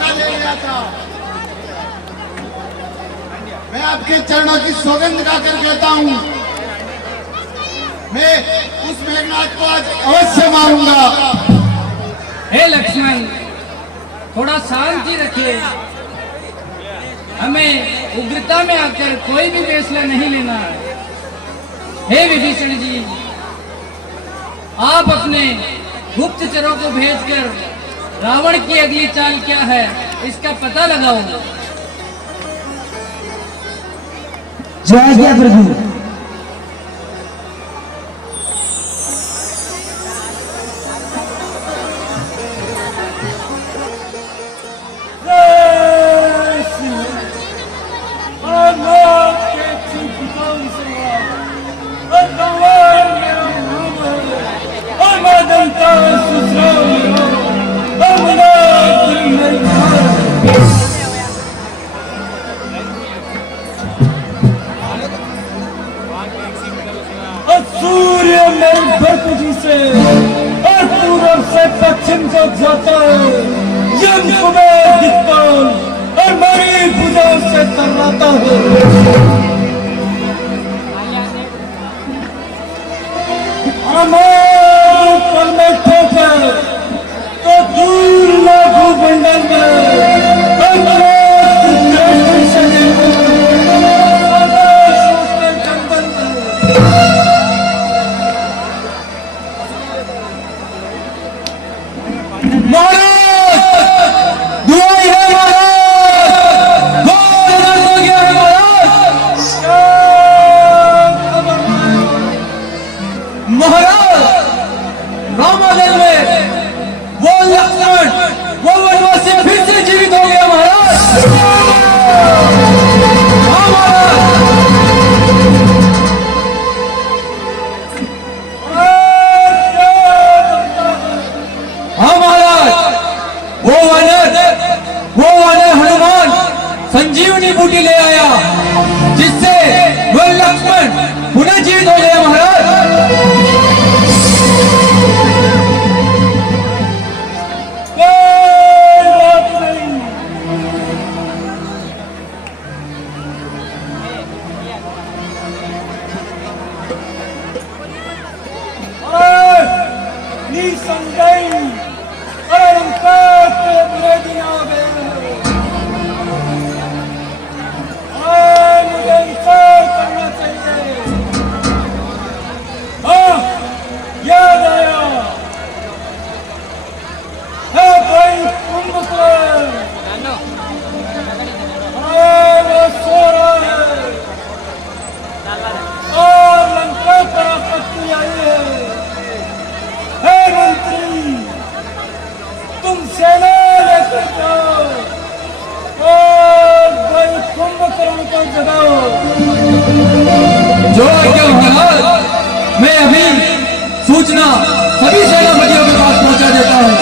धोखा दे गया था। मैं आपके चरणों की सौगंध खाकर कहता हूं, मैं उस मेघनाथ को आज अवश्य मारूंगा। हे लक्ष्मण, थोड़ा शांति रखिए। हमें उग्रता में आकर कोई भी फैसला नहीं लेना। हे विभीषण जी, आप अपने गुप्तचरों को भेजकर रावण की अगली चाल क्या है इसका पता लगाओ। जय जय प्रभु। सूर्य मेरी भक्ति से और पूर्व से पश्चिम को जाता है, यम कुबेर दिक्पाल और मेरी भुजाओं से टकराता है। हमारे पल में ठोकर तो दूर लाखों मंडल में संजीवनी बूटी ले आया, जिससे वह लक्ष्मण पुनः जीवित हो गया महाराज। कोई बात नहीं, निसंदेह बुरे दिन आ गए। मुझे इंसाफ करना चाहिए। याद आया है भाई कुंभकर्ण, वो सो रहा है और लंका पर आपत्ति आई है। हे मंत्री, तुम सेना लेकर जाओ और भाई कुंभकर्ण को जगाओ। जो आज्ञा महाराज, मैं अभी सूचना सभी सेनापतियों के पास पहुंचा देता हूं।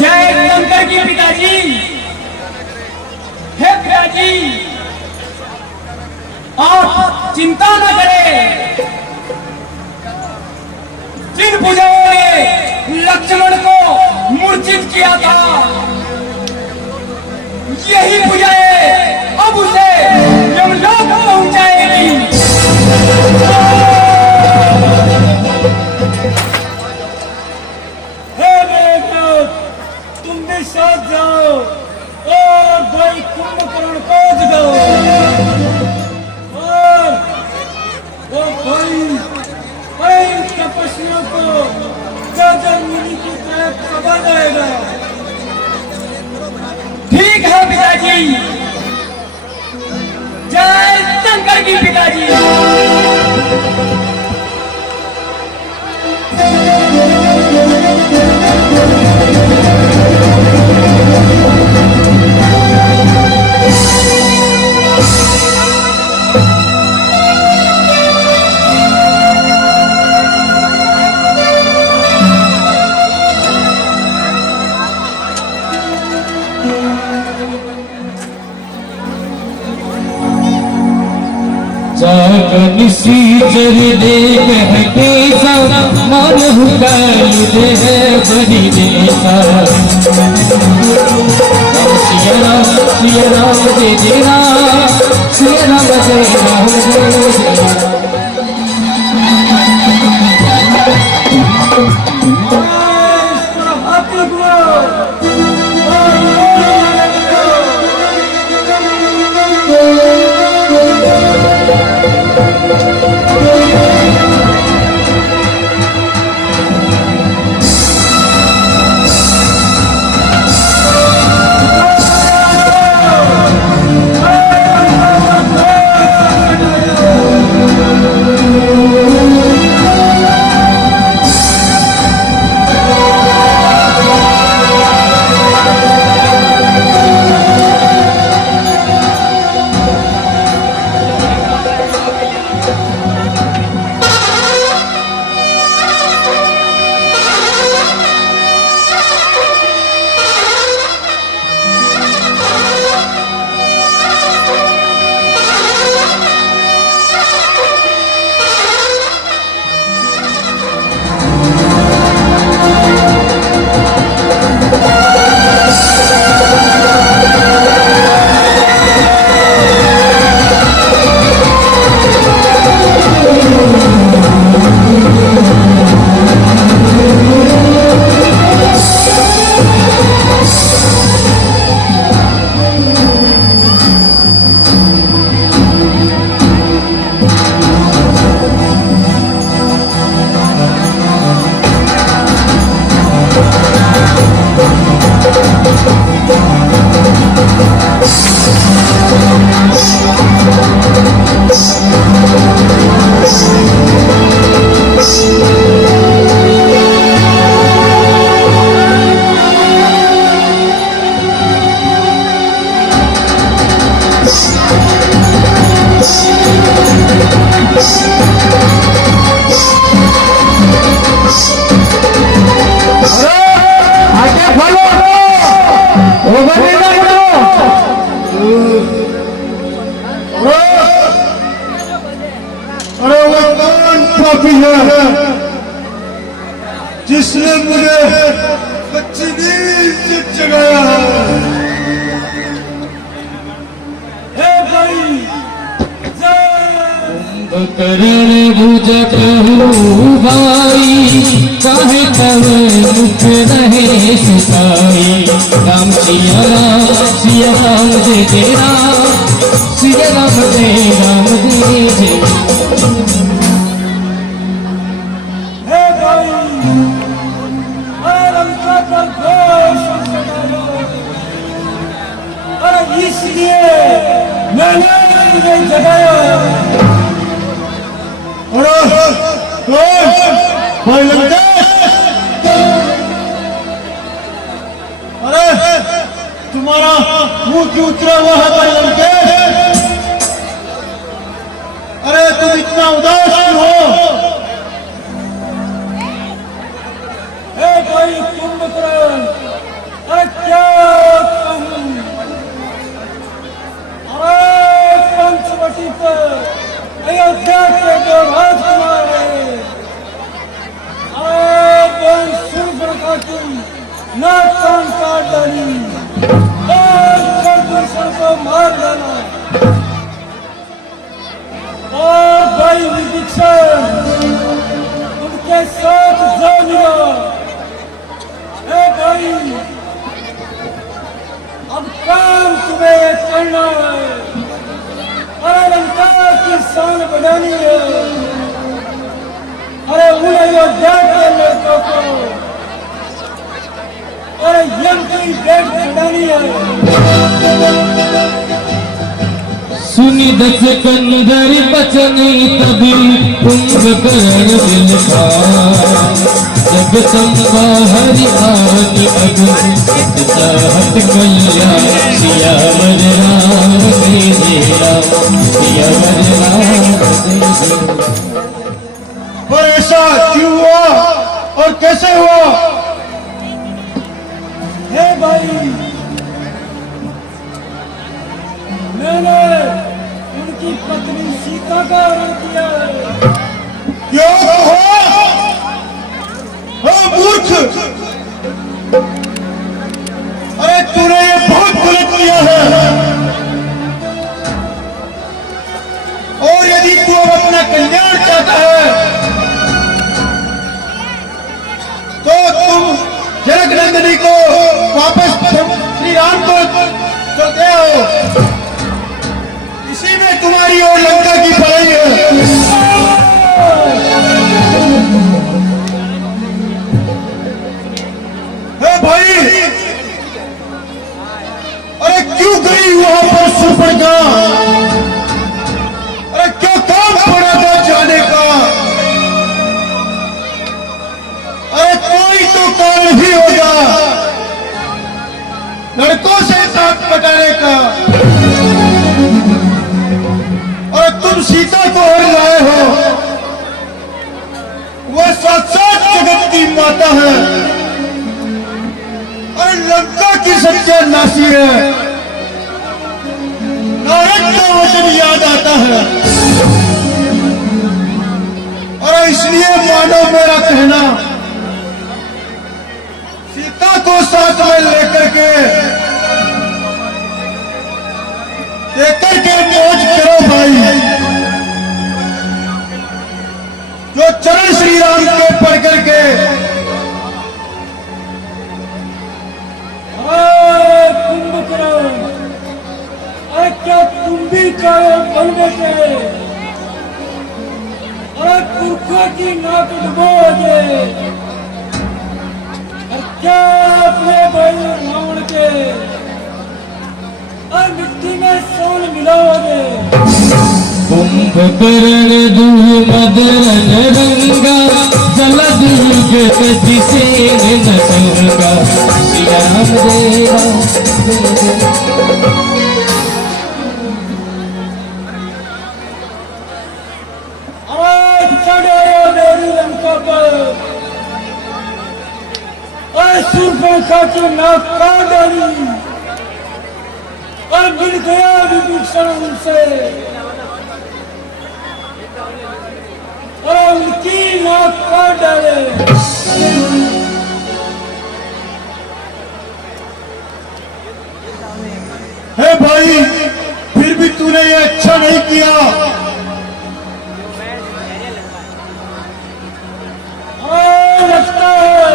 जय शंकर की पिताजी। हे पिताजी, आप चिंता न करें। जिन भुजाओं ने लक्ष्मण को मूर्छित किया था, यही भुजाएं अब उसे यमलोक पहुंचाएगी। हे मेघनाथ, तुम भी साथ जाओ और भाई कुंभकर्ण को जगाओ। और वो भाई तपस्वियों को गजर मुनि की तरह खबा जाएगा। ठीक है पिताजी। जय शंकर की पिताजी। जागन सी जर दे बहके सा मन हुकाल दे बनी देसा सिया राम दे देना सिया राम दे देना अरे वो कौन पापी है जिसने मुझे बच्ची नींद से जगाया है भाई करण बुझ कहूँ भाई चाहे तब मुख रहे सुताई राम सिया राम दे तेरा सिया राम दे हे भाई अरे लंका का घोष अरे इसलिए मैंने तुझे जगाया भाई लंका अरे तुम्हारा मुंह क्यों उतरा हुआ है भाई लंके अरे तुम इतना उदास क्यों हो हे भाई कुंभकर्ण अरे क्या कहूं अरे पंचवटी पर अयोध्या के जो राजकुमार है अरे सूर्यप्रभा की नाक कान काट डाली और प्रदूषण को मार डाला और भाई विभीषण उनके साथ जा मिला हे भाई अब काम तुम्हें करना है अरे लंका की शान बढ़ानी है अरे उन अयोध्या के लड़कों को अरे यम की डेट बढ़ानी है सुनी दस कंदर बचन तभी कुंभकर्ण दिल का जब तुम बाहर आनी अगन चाहत मैया सिया वर राम दे देना सिया वर राम दे देना पर ऐसा क्यों हुआ और कैसे हुआ हे भाई मैंने उनकी पत्नी सीता का हरण किया है। क्यों कहो? ओ मूर्ख! अरे तूने ये बहुत गलत किया है। और यदि तू अब अपना कल्याण चाहता है तो तुम जनक नंदिनी को वापस श्री राम को चलते आओ। इसी में तुम्हारी और लंका की भलाई है। भाई, अरे क्यों गई वहां पर सुपर्णा? अरे क्या काम पड़ा था जाने का? अरे कोई तो कारण ही होगा लड़कों से साथ पटाने का। और तुम सीता को हर लाए हो। वह साक्षात जगत की माता है और लंका की सत्यानाशी है। नारद का वचन याद आता है और इसलिए मानो मेरा कहना, सीता को साथ में लेकर के मौज करो भाई। जो चरण श्री राम के पढ़ करके कुंभकर्ण, अरे क्या तुम भी कायर बन बैठे? अरे पुरखा की नाक डुबोगे? क्या अपने भाई रावण के और मिट्टी में सोन मिलाओगे? कुंभकर्ण दूमद रंगा जलद के जिसे नंगा श्याम देवा। अरे चढ़े मेरी लंका पर और सुरपेखा की नाक काट डाली और मिल गया विभीषण उनसे और उनकी नाक काट डाले। हे भाई, फिर भी तूने ये अच्छा नहीं किया। लगता है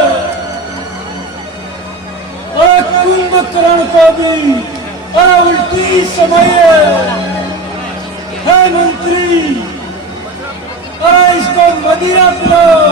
और कुंभकर्ण को भी और उल्टी समय है मंत्री, और इसको मदिरा पिलाओ।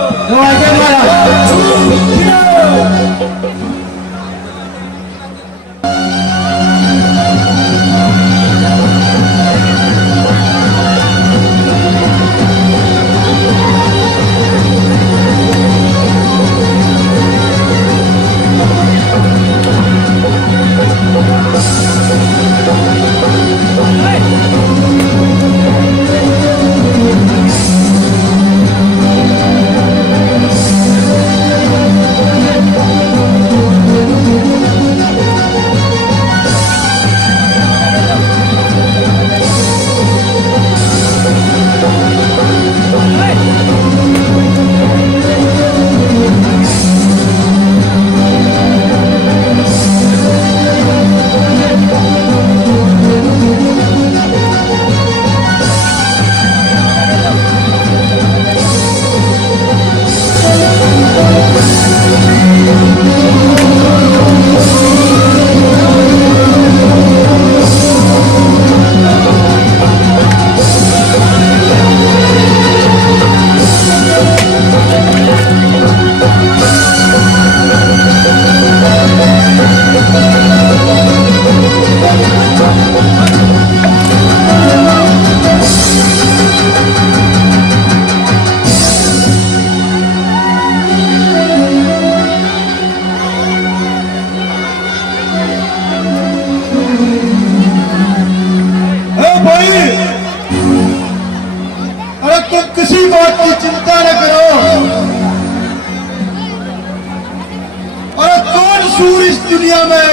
दुनिया में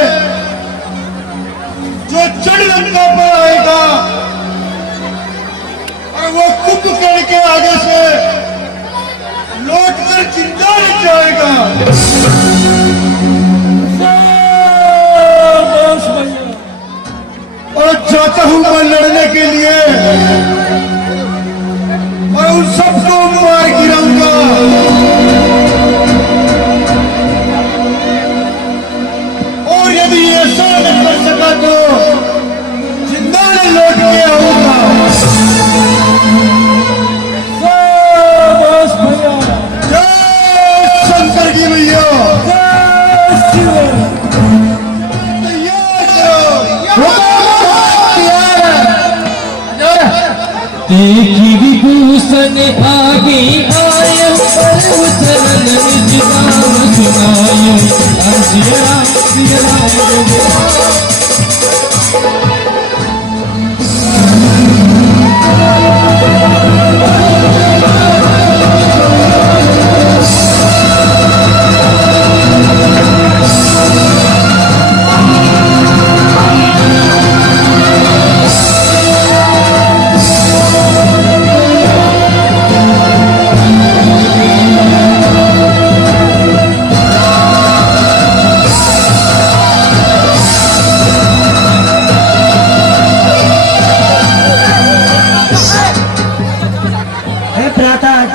जो चढ़ लंका पर आएगा और वो कुंभकर्ण के आगे से लौटकर जिंदा नहीं जाएगा। शाबाश भैया। और जाता हूं मैं लड़ने के लिए और उन सबको मार गिराऊंगा। और यदि ऐसा न कर सका तो जिंदा न लौट के आऊंगा। शाबाश भैया। जय शंकर की मैया। जय शिव। तैयार करो। देखी विभूषण आगे आय परम चरण निज नाम सुनाय सिया राम सिया राम।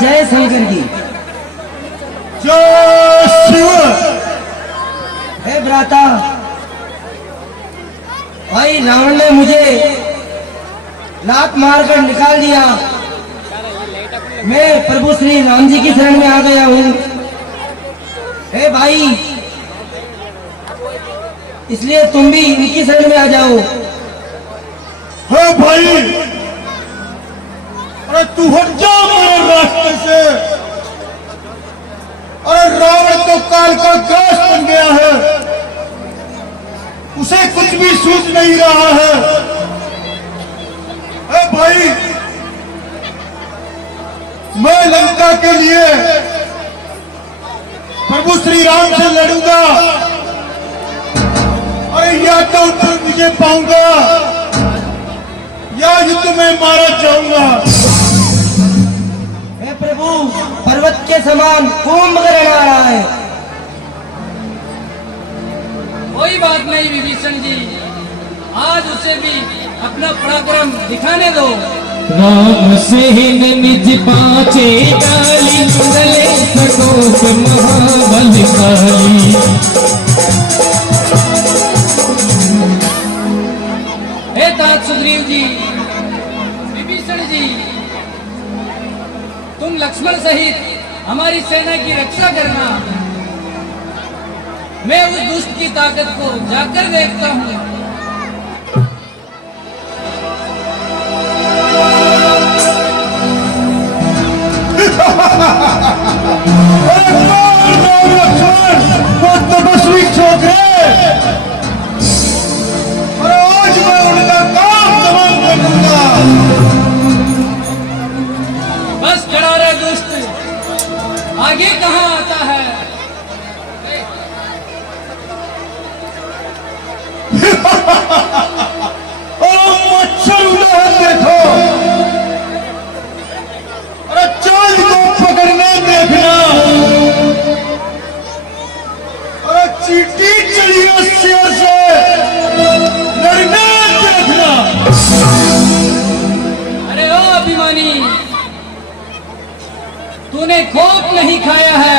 जय शंकर जी। जय शिव। हे भ्राता, भाई रावण ने मुझे लात मारकर निकाल दिया। मैं प्रभु श्री राम जी की शरण में आ गया हूँ। हे भाई, इसलिए तुम भी इनकी शरण में आ जाओ। हाँ भाई, अरे तू हट जा मेरे रास्ते से। अरे रावण तो काल का ग्रास बन गया है, उसे कुछ भी सूझ नहीं रहा है। अरे भाई, मैं लंका के लिए प्रभु श्री राम से लड़ूंगा। अरे या तो उत्तर मुझे पाऊंगा या युद्ध में मारा जाऊंगा। हे प्रभु, पर्वत के समान कुंभकर्ण आ रहा है। कोई बात नहीं विभीषण जी, आज उसे भी अपना पराक्रम दिखाने दो। राम सेन निज पाचे डाली मंगले सकोप महाबलशाली। हे तात सुग्रीव जी, विभीषण जी, तुम लक्ष्मण सहित हमारी सेना की रक्षा करना। मैं उस दुष्ट की ताकत को जाकर देखता हूँ। वो तपस्वी छोकरे, और आज मैं उनका काम तमाम कर दूंगा। बस खड़ा रहे दुष्ट, आगे कहाँ आता है। मच्छर उड़ान देखो, अरे चांद को पकड़ने देखना। अरे चींटी चली है शेर से लड़ने देखना। अरे ओ अभिमानी, तूने खोप नहीं खाया है,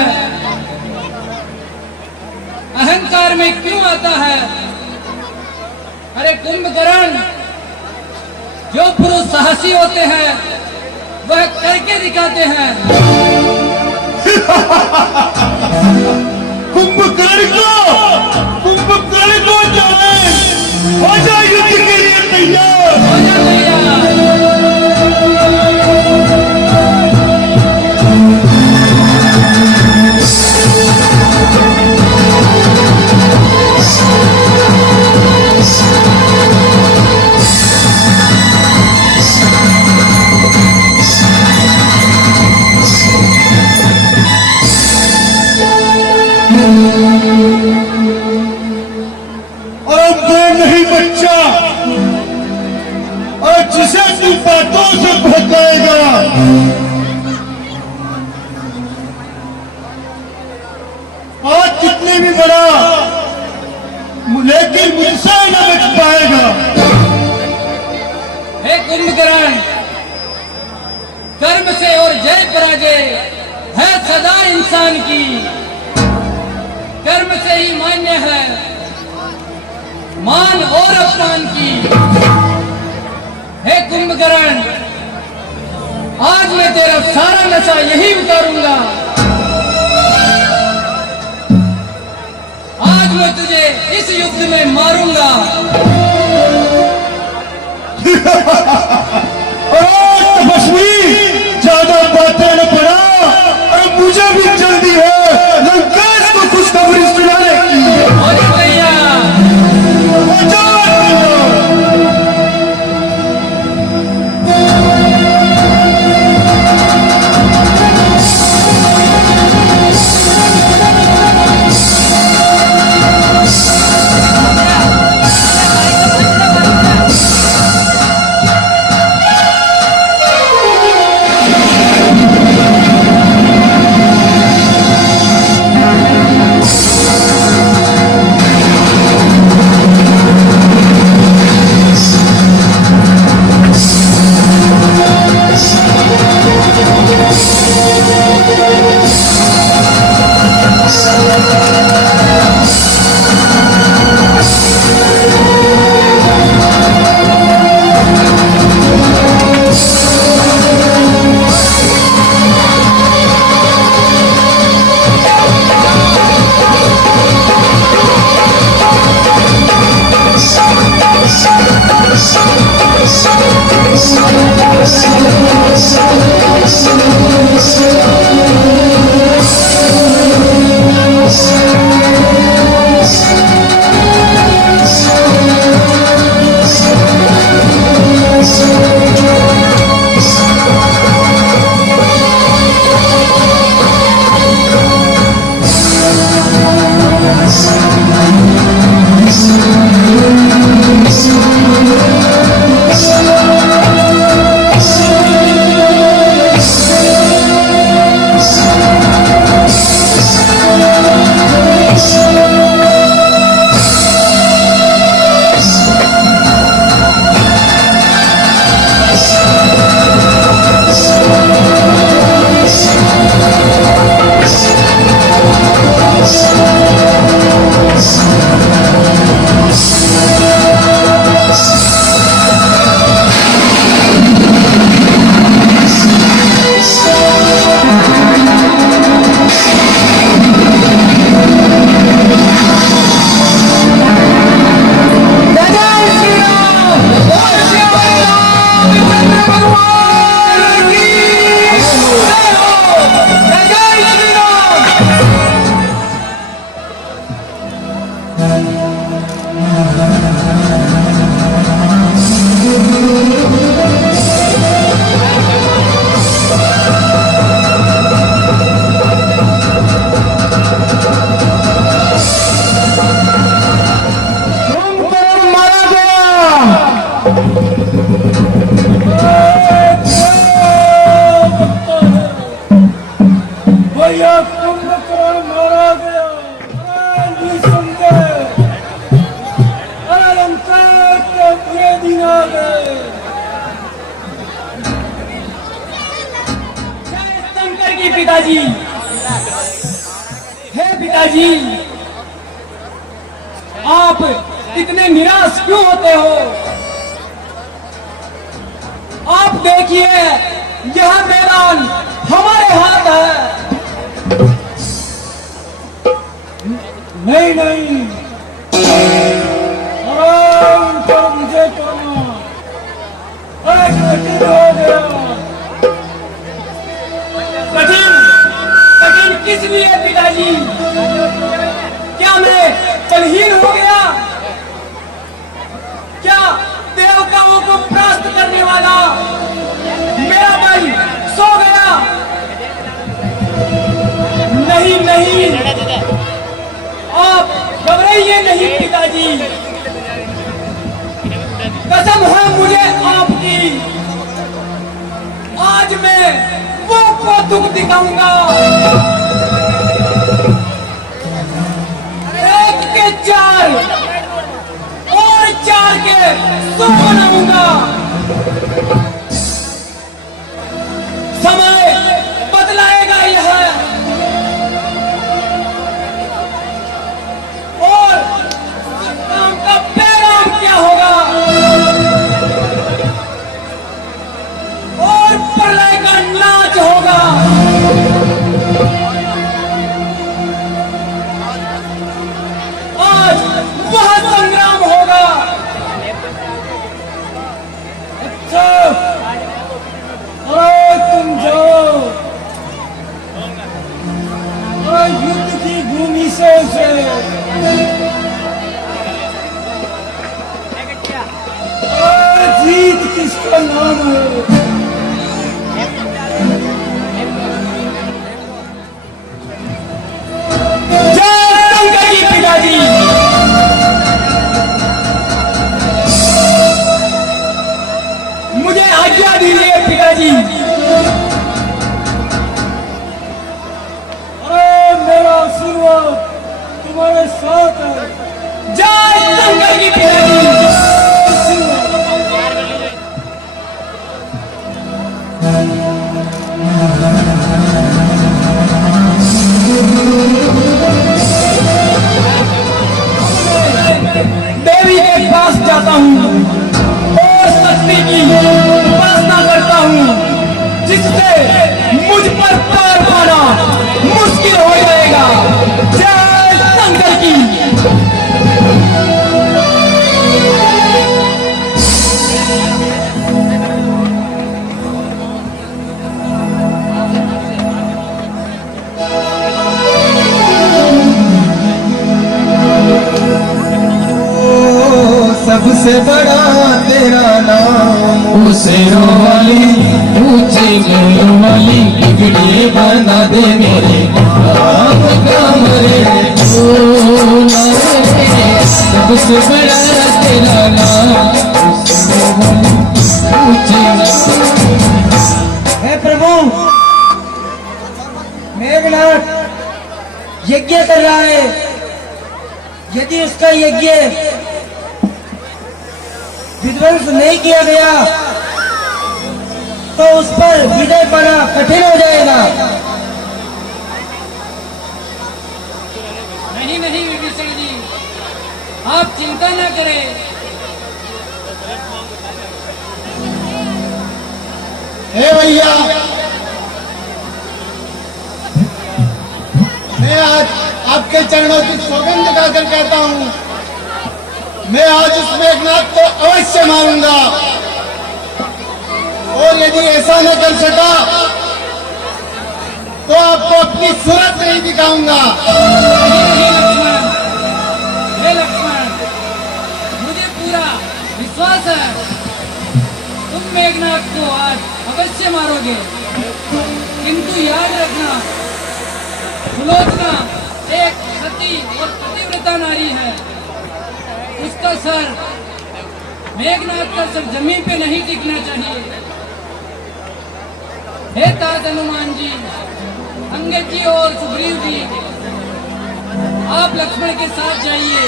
अहंकार में क्यों आता है। अरे कुंभकर्ण, जो पुरुष साहसी होते हैं वह करके दिखाते हैं। कुंभकर्ण को जाने, हो जा युद्ध के लिए तैयार। हो जा तैयार। और मैं नहीं बच्चा, उसे तू बातों से भटकाएगा। आज कितने भी बड़ा लेकिन मुझसे न बच पाएगा। हे कुंभकर्ण, कर्म से और जय पराजय है सदा इंसान की। कर्म से ही मान्य है मान और अपमान की। हे कुंभकर्ण, आज मैं तेरा सारा नशा यही उतारूंगा। आज मैं तुझे इस युद्ध में मारूंगा। तपस्वी, ज्यादा बातें न पड़ा और मुझे भी जल्दी है लंकेश को खुशखबरी सुनाने की। और भैया भैया कुंभकर्ण मारा गया। अरे लंका के बुरे दिन आ गए। शंकर की पिताजी, हे पिताजी, आप इतने निराश क्यों होते हो? आप देखिए यह मैदान हमारे हाथ है। नहीं नहीं, आराम कर, मुझे करना कठिन हो गया। कठिन कठिन किस लिए पिताजी? क्या मैं बलहीन हो गया? क्या देवताओं को परास्त करने वाला मेरा भाई सो गया? नहीं नहीं, आप घबराइए नहीं पिताजी। कसम है मुझे आपकी, आज मैं वो कौतुक दिखाऊंगा, एक के 4 और 4 के 100 बनाऊंगा। समय बदलाएगा यह, और काम का पैगाम क्या होगा, और प्रलय का नाच होगा। आज वह संग्राम होगा। अच्छा, और तुम जाओ और युद्ध की भूमि से उसे और जीत किसका नाम है? जय शंकर जी पिताजी। मुझे आज्ञा दीजिए पिताजी। अरे मेरा आशीर्वाद तुम्हारे साथ है। जय शंकर जी पिताजी। देवी के पास जाता हूँ और शक्ति की उपासना करता हूँ, जिससे मुझ पर पार पाना मुश्किल हो जाएगा। जय शंकर की। सबसे बड़ा तेरा नाम, उसे वाली ऊंची गैर वाली बिगड़ी बना दे मेरे काम काम रे भोला रे। सबसे बड़ा तेरा नाम, उसे वाली ऊंची। हे प्रभु, मेघनाथ यज्ञ कर रहा है। यदि उसका यज्ञ विध्वंस नहीं किया गया तो उस पर विजय पाना कठिन हो जाएगा। नहीं नहीं विभीषण जी, आप चिंता न करें। हे भैया, मैं आज आपके चरणों की सौगंध खाकर कहता हूँ, मैं आज उस मेघनाथ को अवश्य मारूंगा, और यदि ऐसा न कर सका तो आपको अपनी सूरत नहीं दिखाऊंगा। नहीं लक्ष्मण, हे लक्ष्मण, मुझे पूरा विश्वास है तुम मेघनाथ को आज अवश्य मारोगे, किंतु याद रखना सुलोचना एक सती और पतिव्रता नारी है। उसका सर, मेघनाथ का सर जमीन पे नहीं टिकना चाहिए। हे तात हनुमान जी, अंगद जी और सुग्रीव जी, आप लक्ष्मण के साथ जाइए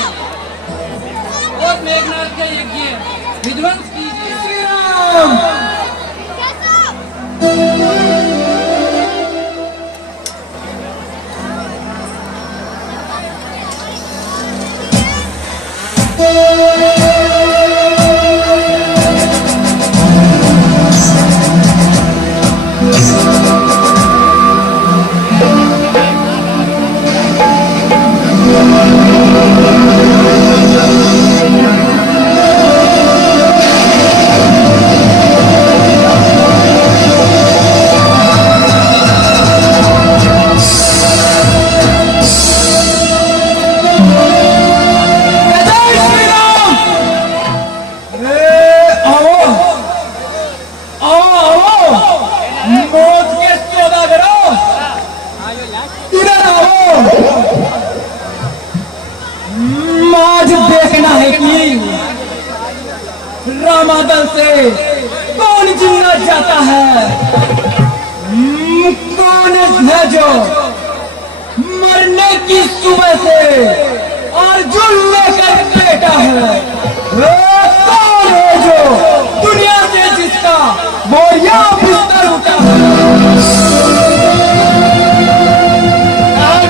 और मेघनाथ का यज्ञ विध्वंस कीजिए। श्री राम। रामादल से कौन जीना चाहता है? कौन है जो मरने की सुबह से अर्जुन लेकर बैठा है? वो कौन है जो दुनिया से जिसका बोरिया बिस्तर उठा है?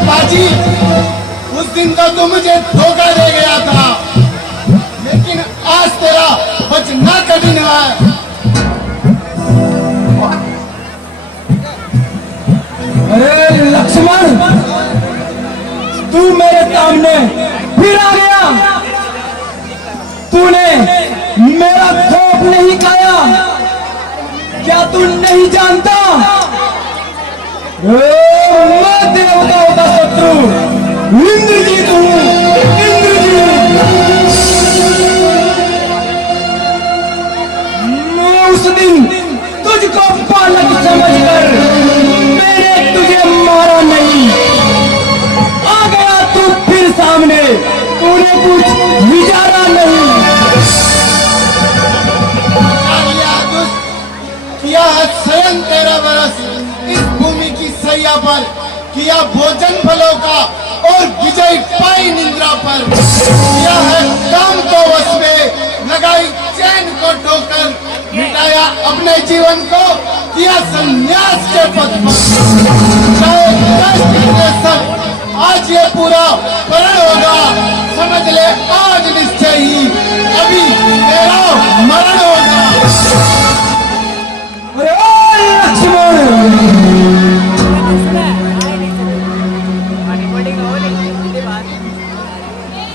बाजी, उस दिन तो तू मुझे धोखा दे गया था, लेकिन आज तेरा बचना कठिन है। अरे लक्ष्मण, तू मेरे सामने फिर आ गया। तूने मेरा खौफ नहीं खाया, क्या तू नहीं जानता? मैं देवताओं का शत्रु इंद्रजीत हूँ, इंद्रजीत। मैं उस दिन तुझको पालक समझकर मैंने तुझे मारा नहीं। आ गया तू फिर सामने, तूने कुछ विचारा नहीं। किया है स्वयं 13 बरस इस भूमि की सैया पर, किया भोजन फलों का और विजय पाई निंद्रा पर। किया है काम को वश में, लगाई चैन को ठोकर, मिटाया अपने जीवन को, किया संन्यास के पद पर। चाहे कष्ट के सब आज ये पूरा परण होगा, समझ ले आज निश्चय ही अभी तेरा मरण होगा।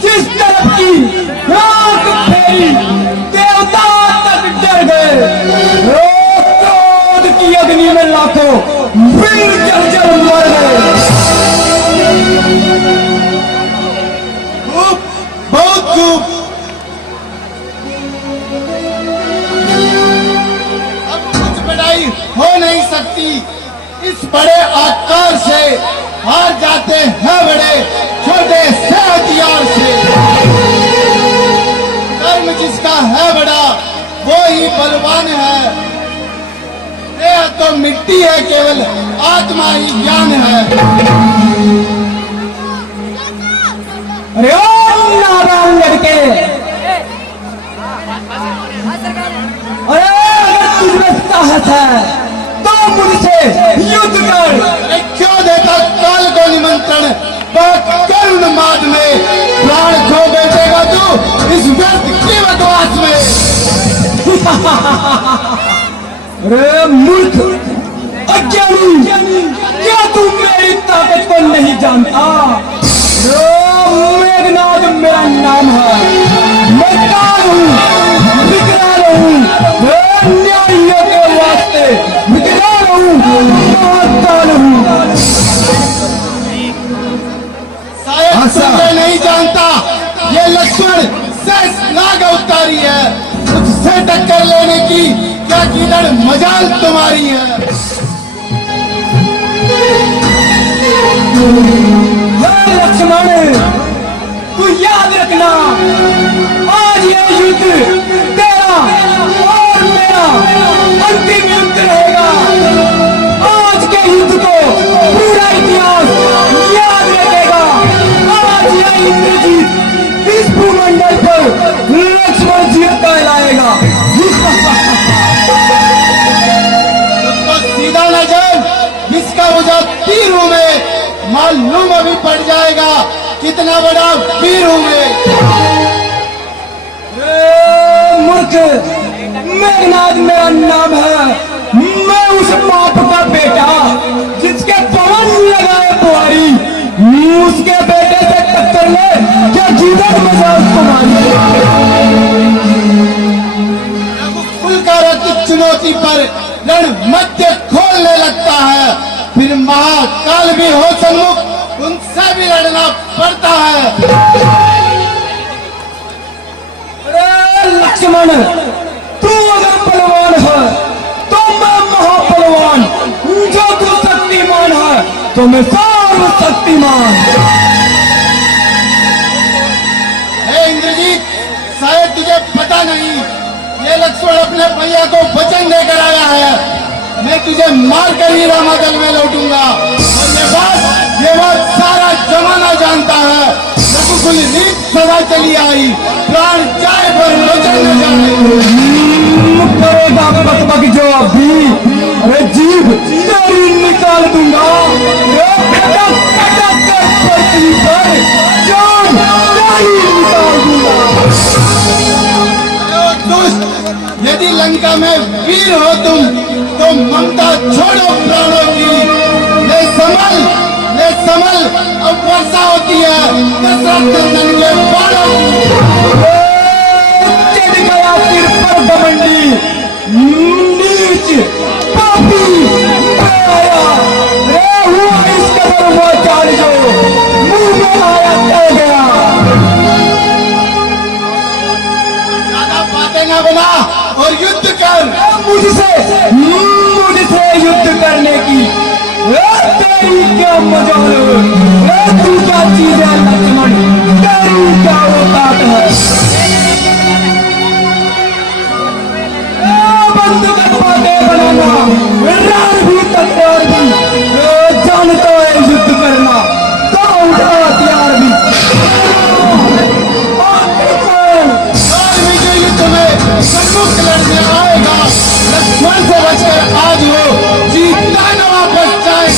जिस तरफ की आंख फेरी देवता तक डर गए। क्रोध की अग्नि में लाखों वीर जल जल मर गए। खूब, बहुत खूब। अब कुछ बड़ाई हो नहीं सकती इस बड़े आकार से, हार जाते हैं बड़े छोटे से हथियार से। कर्म जिसका है बड़ा वो ही बलवान है, यह तो मिट्टी है, केवल आत्मा ही ज्ञान है। अरे ओ नादान लड़के, अरे अगर तुझमें साहस है तो मुझसे युद्ध कर। क्यों देता काल को निमंत्रण, कर उन्माद में प्राण खो बैठेगा तू इस व्यर्थ की बकवास में। अरे मूर्ख अज्ञानी, क्या तू मेरी ताकत को नहीं जानता? मेघनाद मेरा नाम है, मैं काल हूँ, विकराल हूँ, न्यायियों के वास्ते विकराल हूँ, काल हूँ। शायद तुमने नहीं जानता, ये लक्ष्मण शेष नाग अवतारी है, उससे टक्कर लेने की क्या कीलड़ मजाल तुम्हारी है। हे लक्ष्मण, तू याद रखना, आज ये युद्ध तेरा और मेरा अंतिम युद्ध रहेगा। आज के युद्ध को पूरा इतिहास याद रखेगा। आज यह इंद्रजीत इस भूमंडल पर लक्ष्मण जी कहलाएगा। उसको सीधा न जान, जिसका वजह तीर हूं मैं, मालूम अभी पड़ जाएगा कितना बड़ा वीर हूं मैं। मूर्ख, मेघनाद मेरा नाम है, मैं उस बाप का बेटा जिसके पवन लगाए बुआरी, उसके बेटे से टक्कर ले क्या जीवन मजाक तुम्हारी? कुल का रक्त चुनौती पर रण मध्य खोलने लगता है, फिर महाकाल भी हो सन्मुख उनसे भी लड़ना पड़ता है। अरे लक्ष्मण, तू अगर बलवान है तो मैं महाबलवान, जो तू शक्तिमान है तो मैं सर्वशक्तिमान। हे इंद्रजीत, शायद तुझे पता नहीं, ये लक्ष्मण अपने भैया को वचन देकर आया है, मैं तुझे मार कर ही रामादल में लौटूंगा। और ये बात सारा जमाना जानता है। रघुकुल रीत सदा चली आई, प्राण जाए पर वचन न जाने। करेगा बकबक जो अभी, अरे जीभ तेरी निकाल दूंगा। ये खटक खटक कर पृथ्वी पर जान तेरी निकाल दूंगा। दुष्ट, यदि लंका में वीर हो तुम तो ममता छोड़ो प्राणों की। ले संभल, अब वर्षा होती है दशरथ नंदन के बाणों की। चढ़ गया सिर पर घमंडी, नीच पापी आया रे हुआ इस कदर वो चाल जो मुंह में आया चल गया। ज्यादा बातें ना बना और युद्ध कर। मुझसे युद्ध करने की तेरी क्या मजाल है? तू क्या चीज है लक्ष्मण, तेरी क्या औकात है? बंदूक बातें बनाना, रार भी तलवार भी, जानता है युद्ध करना, तो उठा हथियार भी। और विजय युद्ध में सम्मुख लड़ने आएगा, लक्ष्मण से बचकर आज हो जीता न वापस जाए।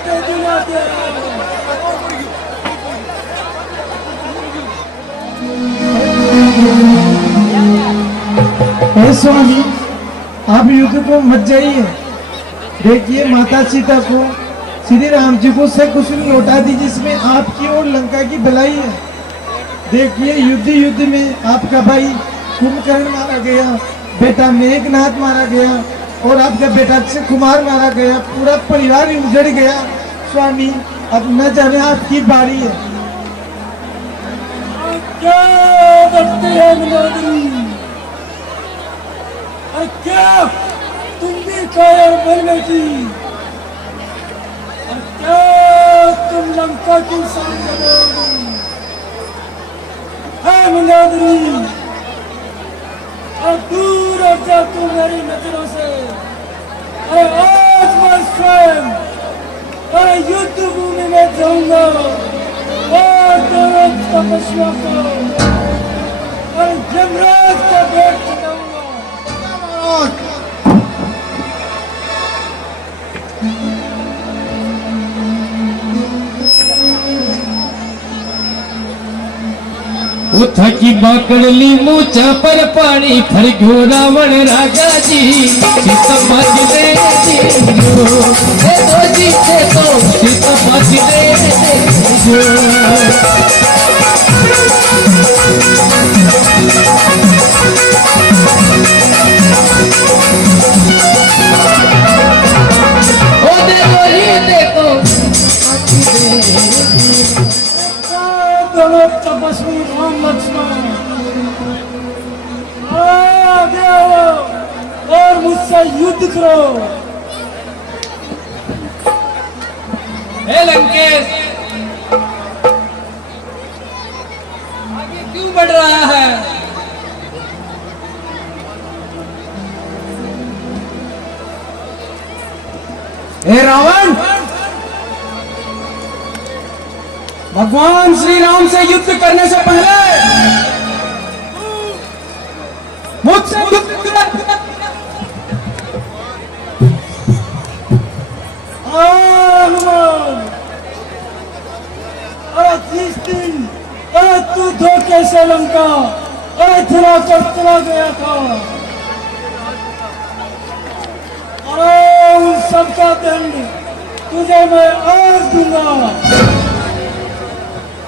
बेटे दिलाते हे स्वामी, आप युद्ध को मत जाइए। देखिए माता सीता को श्री राम जी को से कुछ लौटा दी जिसमें आपकी और लंका की भलाई है। देखिए युद्ध में आपका भाई कुंभकर्ण मारा गया, बेटा मेघनाथ मारा गया और आपका बेटा अक्षय कुमार मारा गया, पूरा परिवार ही उजड़ गया। स्वामी अब न जाने आपकी बारी है। क्या देखते हैं मनोदरी? क्या तुम भी कायर बन बैठी? क्या तुम लंका की सामने बोलोगी? है मंदादरी, और दूर हट जा तू मेरी नजरों से। अरे आज मैं स्वयं अरे युद्ध भूमि में जाऊंगा और दोनों तपस्या को और यमराज का भेंट चढ़ाऊंगा। थकी बाकड़ली मूचा पर पानी फर गयो रावण राजा जी। सीता माती दे जो हे तो जीते तो सीता माती दे जो। ओ देखो माती दे दोनों तपस्वी राम लक्ष्मण आगे आओ और मुझसे युद्ध करो। हे लंकेश, आगे क्यों बढ़ रहा है? हे रावण, भगवान श्री राम से युद्ध करने से पहले मुझसे युद्ध कर। हनुमान, अरे 30 दिन अरे तू धोखे से लंका अरे चला कर चला गया था। अरे उन सबका दंड तुझे मैं आज दूंगा।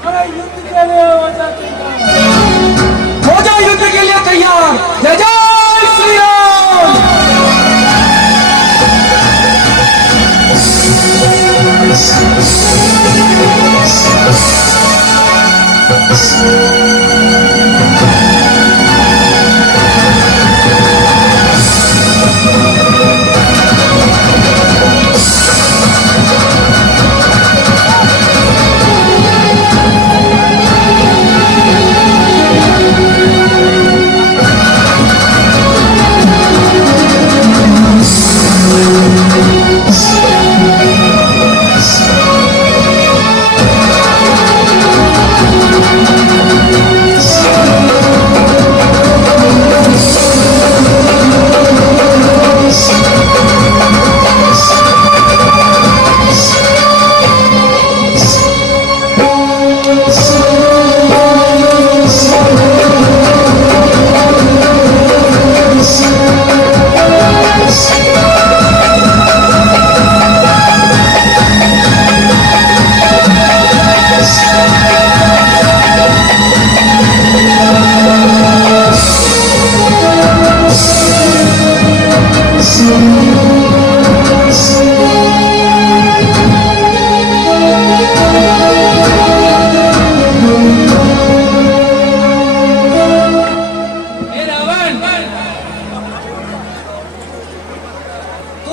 अरे युद्ध के लिए हो जा तैयार। हो जा युद्ध के लिए तैयार। जय जय श्री राम।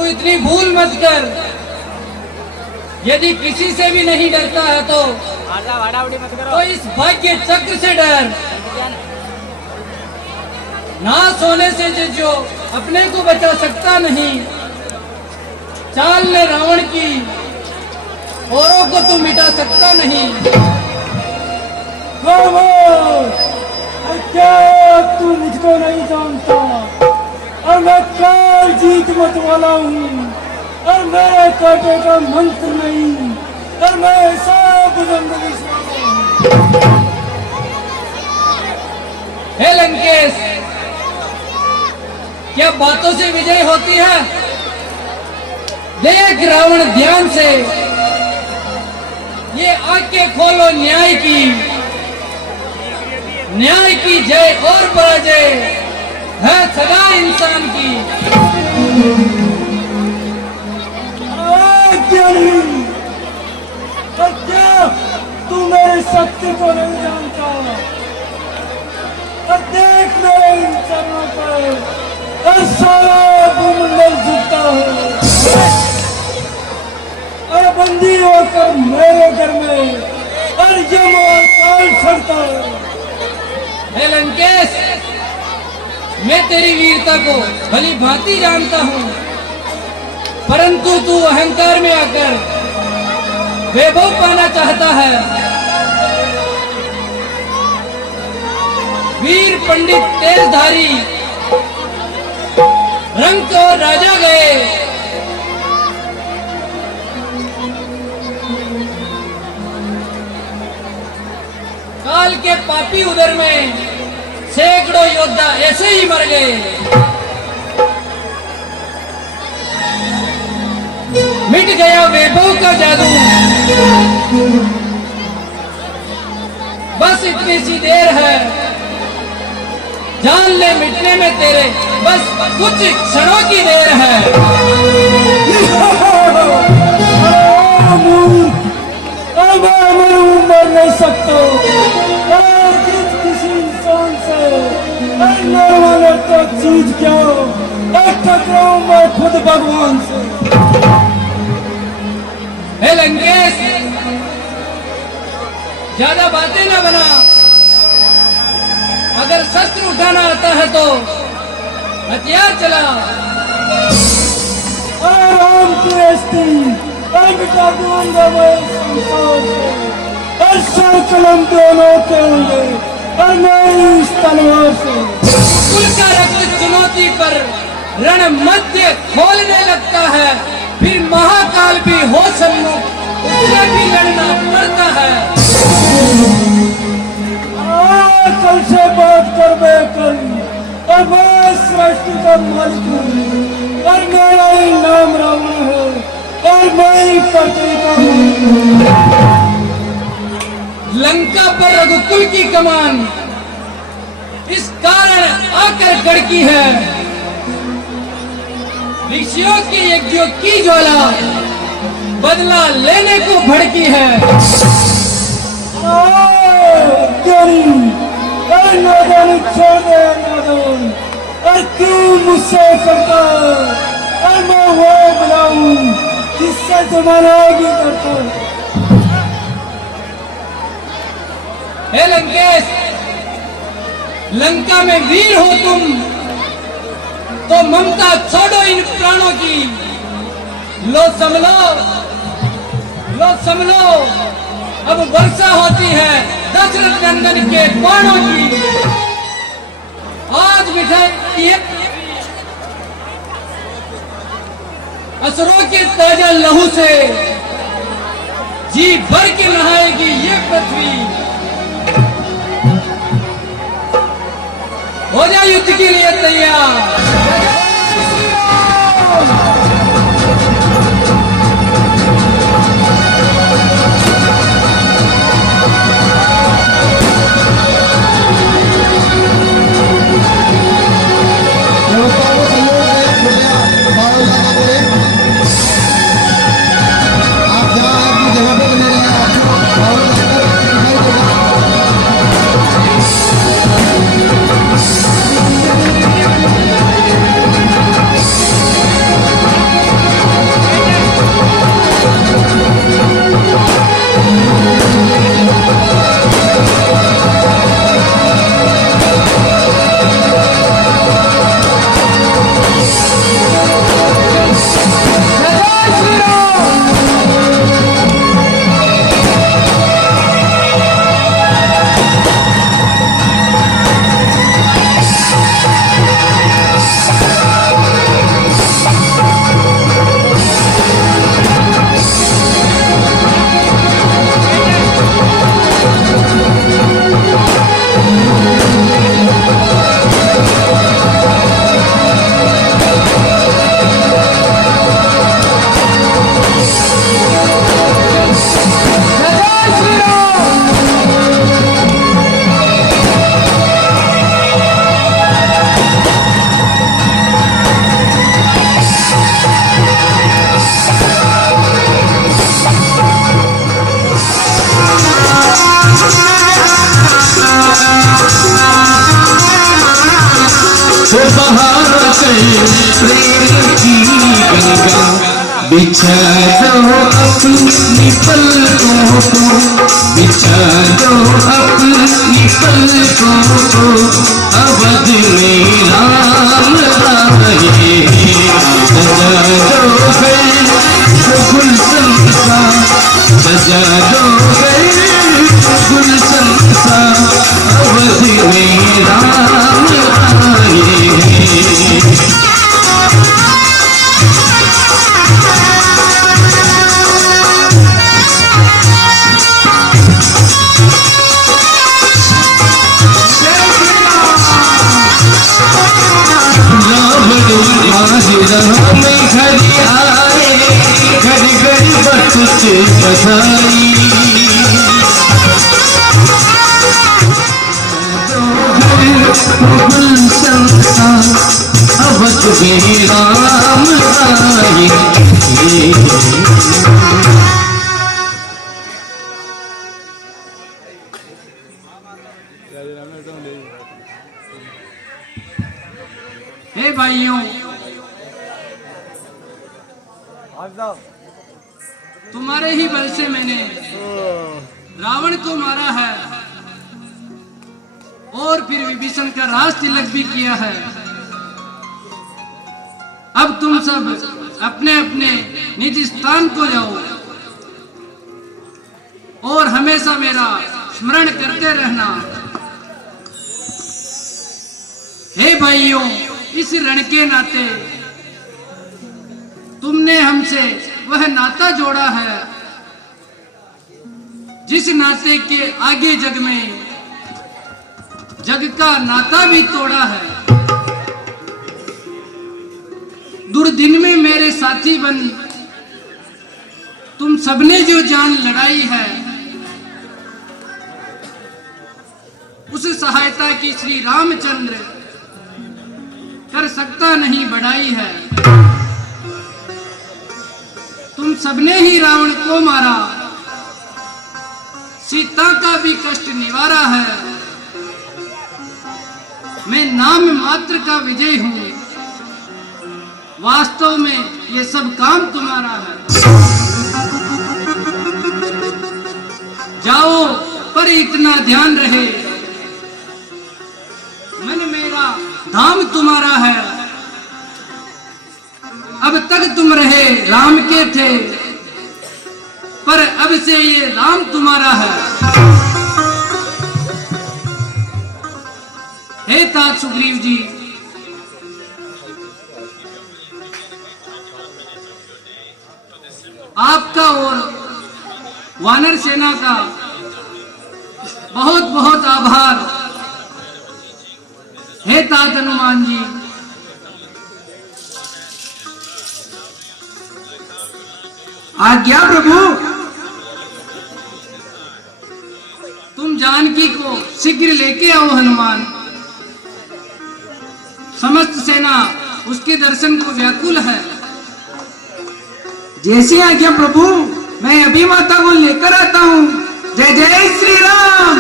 इतनी भूल मत कर। यदि किसी से भी नहीं डरता है तो इस भाग्य चक्र से डर। नाश होने से जो अपने को बचा सकता नहीं, चाल ने रावण की औरों को तू मिटा सकता नहीं। क्या तू मुझको नहीं जानता और मैं काल जीत मत वाला हूँ और मेरे कांटे का मंत्र नहीं, और मैं सब जिंदगी हे लंकेश, क्या बातों से विजय होती है? देख रावण ध्यान से, ये आंखें खोलो न्याय की जय और पराजय है सदा इंसान की। ज्ञानी, और क्या तू मेरी शक्ति को नहीं जानता? और देख मेरे इन चरणों पर, और सारा भूमंडल झुकता है, और बंदी होकर मेरे घर में, और यम और काल छड़ता है। हे लंकेश, मैं तेरी वीरता को भली भांति जानता हूं, परंतु तू अहंकार में आकर वैभव पाना चाहता है। वीर पंडित तेजधारी रंग और राजा गए, काल के पापी उदर में सैकड़ों योद्धा ऐसे ही मर गए। मिट गया वैभव का जादू, बस इतनी सी देर है, जान ले मिटने में तेरे बस कुछ क्षणों की देर है। मैं मर नहीं सकता, और किसी इंसान से नरवाना तो चीज क्या, टकराऊं मैं खुद भगवान से। हे लंकेश, ज्यादा बातें ना बना, अगर शस्त्र उठाना आता है तो हथियार चला। राम की हस्ती मिटा दूंगा मैं संसार से, और सर कलम दोनों के होंगे, और मेरी इस तलवार से। कुल का रक्त चुनौती पर रण मध्य खोलने लगता है, फिर महाकाल भी हो सम्मुख, उससे भी लड़ना पड़ता है। कल से बात कर कल, और मैं सृष्टि का मालिक हूँ, और मेरा ही नाम रावण है, और मैं ही पृथ्वी का हूँ। लंका पर रघुकुल की कमान इस कारण आकर कड़की है, ऋषियों के यज्ञों की ज्वाला बदला लेने को भड़की है। नादान छोड़ दे नादान, और क्यों मुझसे करता है, और मैं वो बनाऊं जिससे तुम्हारा भी करता है। हे लंकेश, लंका में वीर हो तुम तो ममता छोड़ो इन प्राणों की, लो संभलो, अब वर्षा होती है दशरथ नंदन के बाणों की। आज मिठाई असुरों के ताजा लहू से जी भर के नहाएगी ये पृथ्वी। हो जा युद्ध के लिए तैयार। बिछा दो अपनी पलकों को, बिछा दो अपनी पलकों को, अवध में राम आए। सजा दो घर गुलशन सा, सजा दो घर गुलशन सा, अवध में राम आए। राम घर आए, घर घर बख्श बधाई। गुलशन सा अवध में राम आए। हे भाइयों, तुम्हारे ही बल से मैंने रावण को मारा है और फिर विभीषण का राज तिलक भी किया है। अब तुम सब अपने अपने निज स्थान को जाओ और हमेशा मेरा स्मरण करते रहना। हे भाइयों, इस रण के नाते तुमने हमसे वह नाता जोड़ा है जिस नाते के आगे जग में जग का नाता भी तोड़ा है। दुर्दिन में मेरे साथी बन तुम सबने जो जान लड़ाई है, उस सहायता की श्री रामचंद्र कर सकता नहीं बढ़ाई है। तुम सबने ही रावण को मारा, सीता का भी कष्ट निवारा है। मैं नाम मात्र का विजय हूं, वास्तव में ये सब काम तुम्हारा है। जाओ, पर इतना ध्यान रहे, मन मेरा धाम तुम्हारा है। अब तक तुम रहे राम के थे, पर अब से ये राम तुम्हारा है। हे तात सुग्रीव जी, आपका और वानर सेना का बहुत बहुत आभार। हे तात हनुमान जी, आज्ञा प्रभु। तुम जानकी को शीघ्र लेके आओ हनुमान। समस्त सेना उसके दर्शन को व्याकुल है। जैसी आज्ञा प्रभु, मैं अभी माता को लेकर आता हूँ। जय जय श्री राम।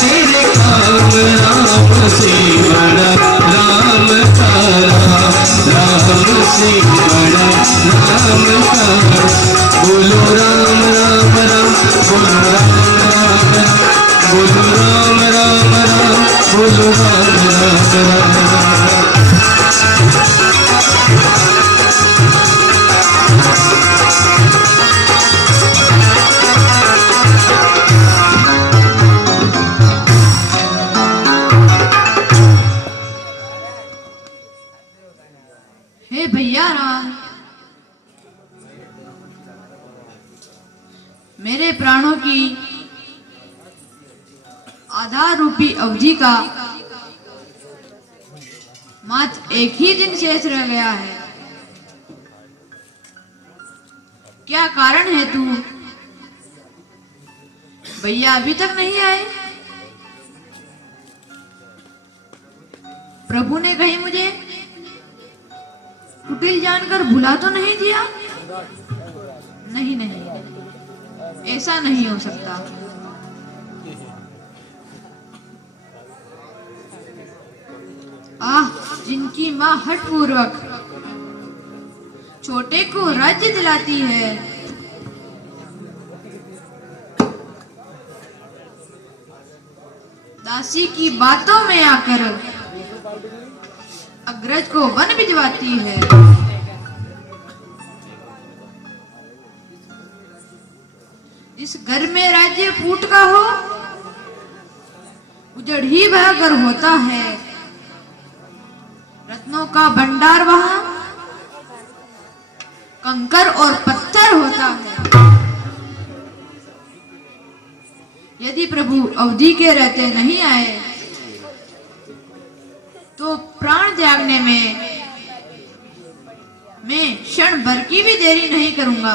तेरे काम राम से बड़ा राम का राम से बड़ा राम का। बोलो राम राम राम, बोलो राम राम राम, बोलो राम राम राम, बोलो राम राम राम। हे भैया राम, मेरे प्राणों की आधार रूपी अवधि का मात्र एक ही दिन शेष रह गया है। क्या कारण है तू? भैया अभी तक नहीं आए? प्रभु ने कहीं मुझे कुटिल जानकर भुला तो नहीं दिया? नहीं नहीं, ऐसा नहीं हो सकता। आह, जिनकी माँ हठपूर्वक छोटे को राज्य दिलाती है, दासी की बातों में आकर अग्रज को वन भिजवाती है। जिस घर में राज्य फूट का हो, उजड़ ही वह घर होता है। रत्नों का भंडार वहां कंकर और पत्थर होता है। यदि प्रभु अवधि के रहते नहीं आए तो प्राण त्यागने में मैं क्षण भर की भी देरी नहीं करूंगा।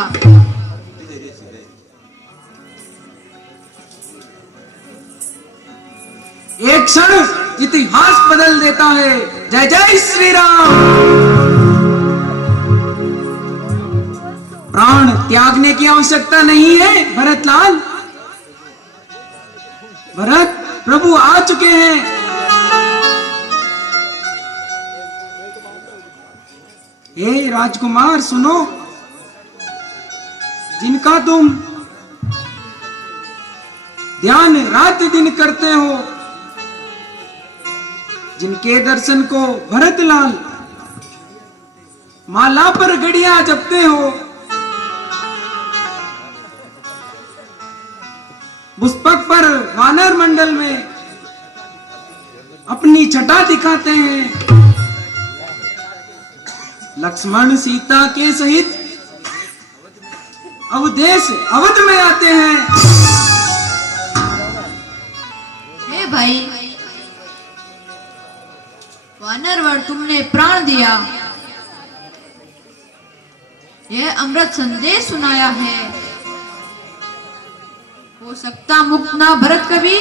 एक क्षण इतिहास बदल देता है। जय जय श्री राम। प्राण त्यागने की आवश्यकता नहीं है भरतलाल। भरत, प्रभु आ चुके हैं। हे राजकुमार सुनो, जिनका तुम ध्यान रात दिन करते हो, जिनके दर्शन को भरतलाल माला पर घड़िया जपते हो, पुष्पक पर वानर मंडल में अपनी छटा दिखाते हैं, लक्ष्मण सीता के सहित अवधेश अवध में आते हैं। हे भाई, वानरवर तुमने प्राण दिया, यह अमृत संदेश सुनाया है। हो सकता मुक्त ना भरत कभी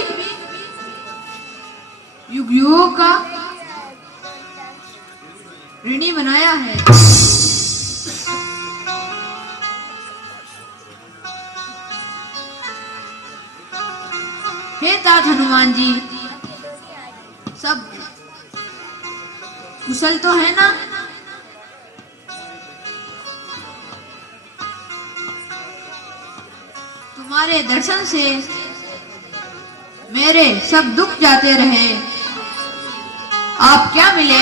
युग युगों का ऋणी बनाया है। हे तात हनुमान जी, सब कुशल तो है ना? तुम्हारे दर्शन से मेरे सब दुख जाते रहे। आप क्या मिले?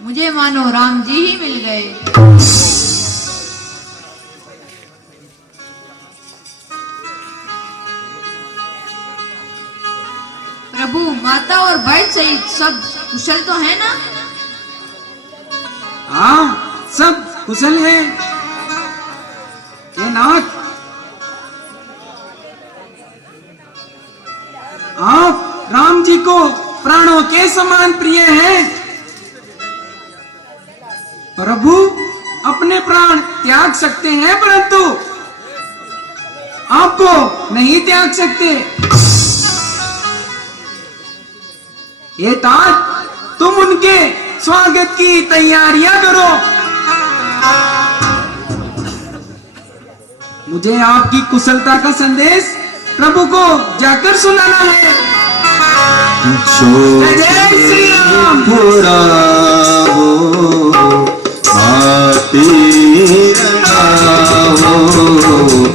मुझे मानो राम जी ही मिल गए। प्रभु, माता और भाई सहित सब कुशल तो है ना? हाँ, सब कुशल है। हे नाथ, आप राम जी को प्राणों के समान प्रिय हैं। प्रभु अपने प्राण त्याग सकते हैं, परंतु आपको नहीं त्याग सकते। ये तात, तुम उनके स्वागत की तैयारियां करो। मुझे आपकी कुशलता का संदेश प्रभु को जाकर सुनाना है। जय जय श्री राम।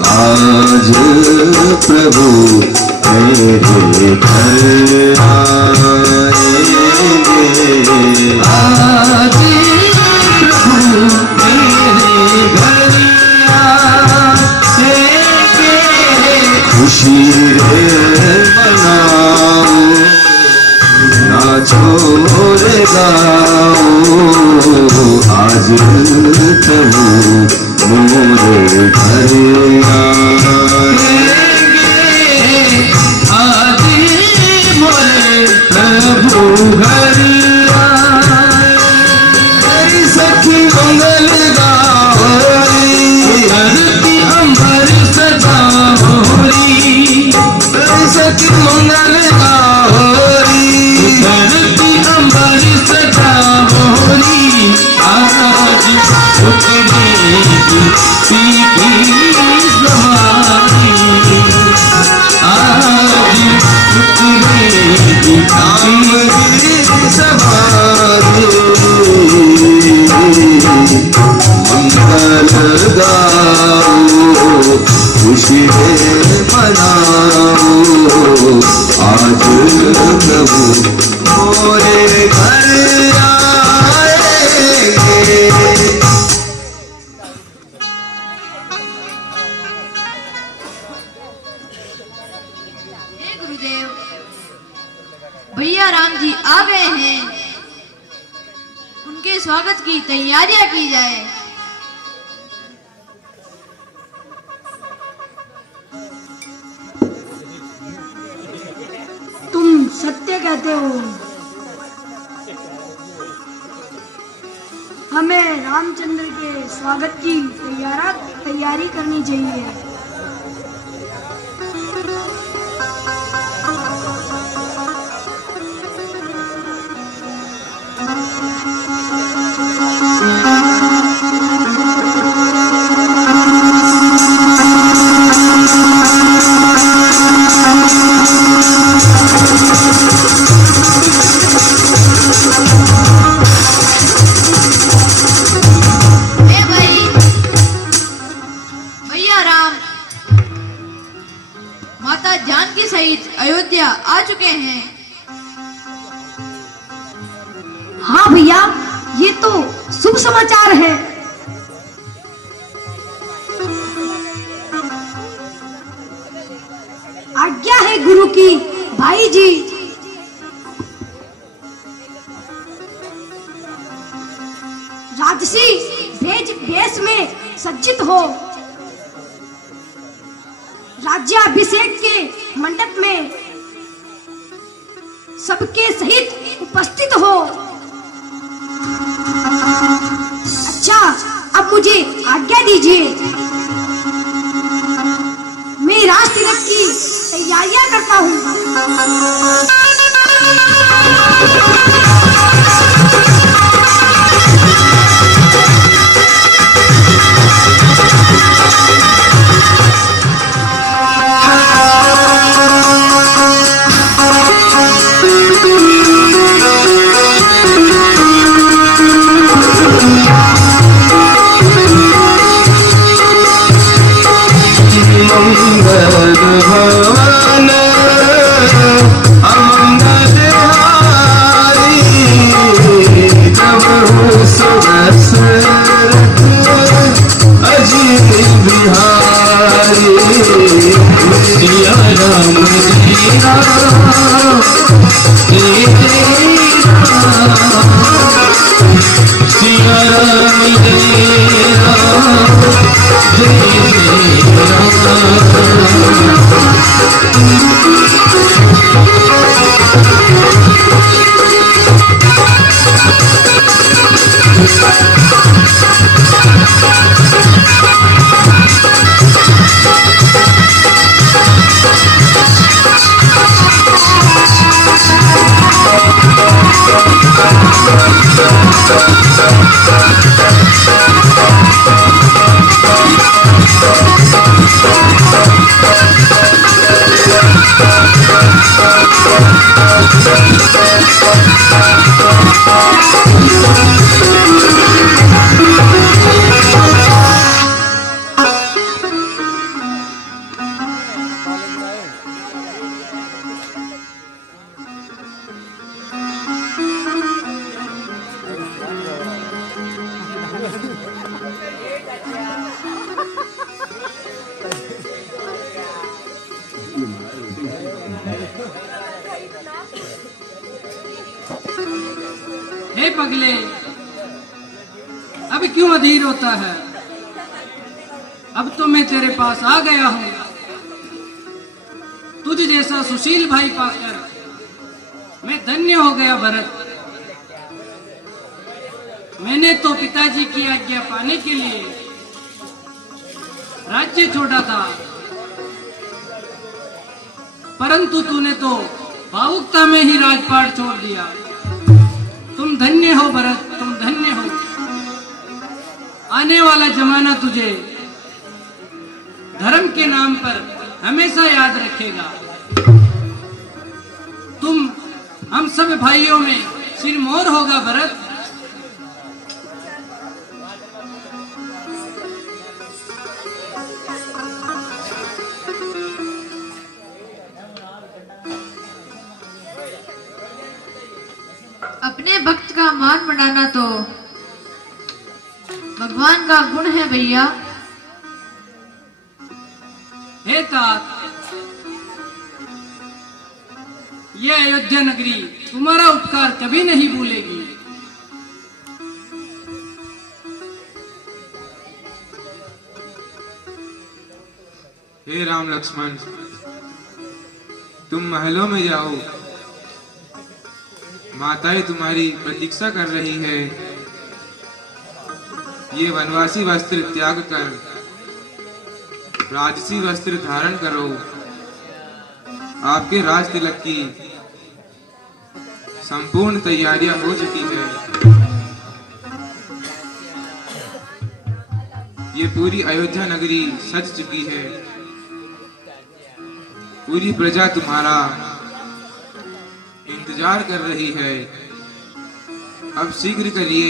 आज प्रभु मेरे घर आएंगे, आज प्रभु मेरे घर आएंगे। खुशी रे मनाओ, नाचो रे गाओ, आज प्रभु मोरे घर आएंगे, आज मोरे प्रभु घर आए। सखी मंगल गाओरी, धरती अंबर सजा होरी। सखी मंगल गाओरी, धरती अंबर सजा होरी। आज स्वागत की तैयारियां की जाए। तुम सत्य कहते हो। हमें रामचंद्र के स्वागत की तैयारी करनी चाहिए। माता जानकी सहित अयोध्या आ चुके हैं। हाँ भैया, ये तो शुभ समाचार है। आज्ञा है गुरु की भाई जी। राजसी भेष में सज्जित हो राज्याभिषेक के मंडप में सबके सहित उपस्थित हो। अच्छा, अब मुझे आज्ञा दीजिए, मैं राज तिलक की तैयारियां करता हूँ। मंगल भवन अमंगल हारी, जब सुदशरथ अजित बिहारी। सिया राम जय राम, जय जय राम। सिया राम जय राम, जय जय राम। हे पगले, अब क्यों अधीर होता है? अब तो मैं तेरे पास आ गया हूँ। तुझ जैसा सुशील भाई पाकर मैं धन्य हो गया भरत। मैंने तो पिताजी की आज्ञा पाने के लिए राज्य छोड़ा था, परंतु तूने तो भावुकता में ही राजपाट छोड़ दिया। तुम धन्य हो भरत, तुम धन्य हो। आने वाला जमाना तुझे धर्म के नाम पर हमेशा याद रखेगा। तुम हम सब भाइयों में सिरमौर होगा भरत। अपने भक्त का मान बढ़ाना तो भगवान का गुण है भैया। हे तात, ये अयोध्या नगरी तुम्हारा उपकार कभी नहीं भूलेगी। हे राम लक्ष्मण, तुम महलों में जाओ, माताएं तुम्हारी प्रतीक्षा कर रही है। ये वनवासी वस्त्र त्याग कर राजसी वस्त्र धारण करो। आपके राज तिलक की संपूर्ण तैयारियां हो चुकी है। ये पूरी अयोध्या नगरी सज चुकी है। पूरी प्रजा तुम्हारा इंतजार कर रही है। अब शीघ्र करिए,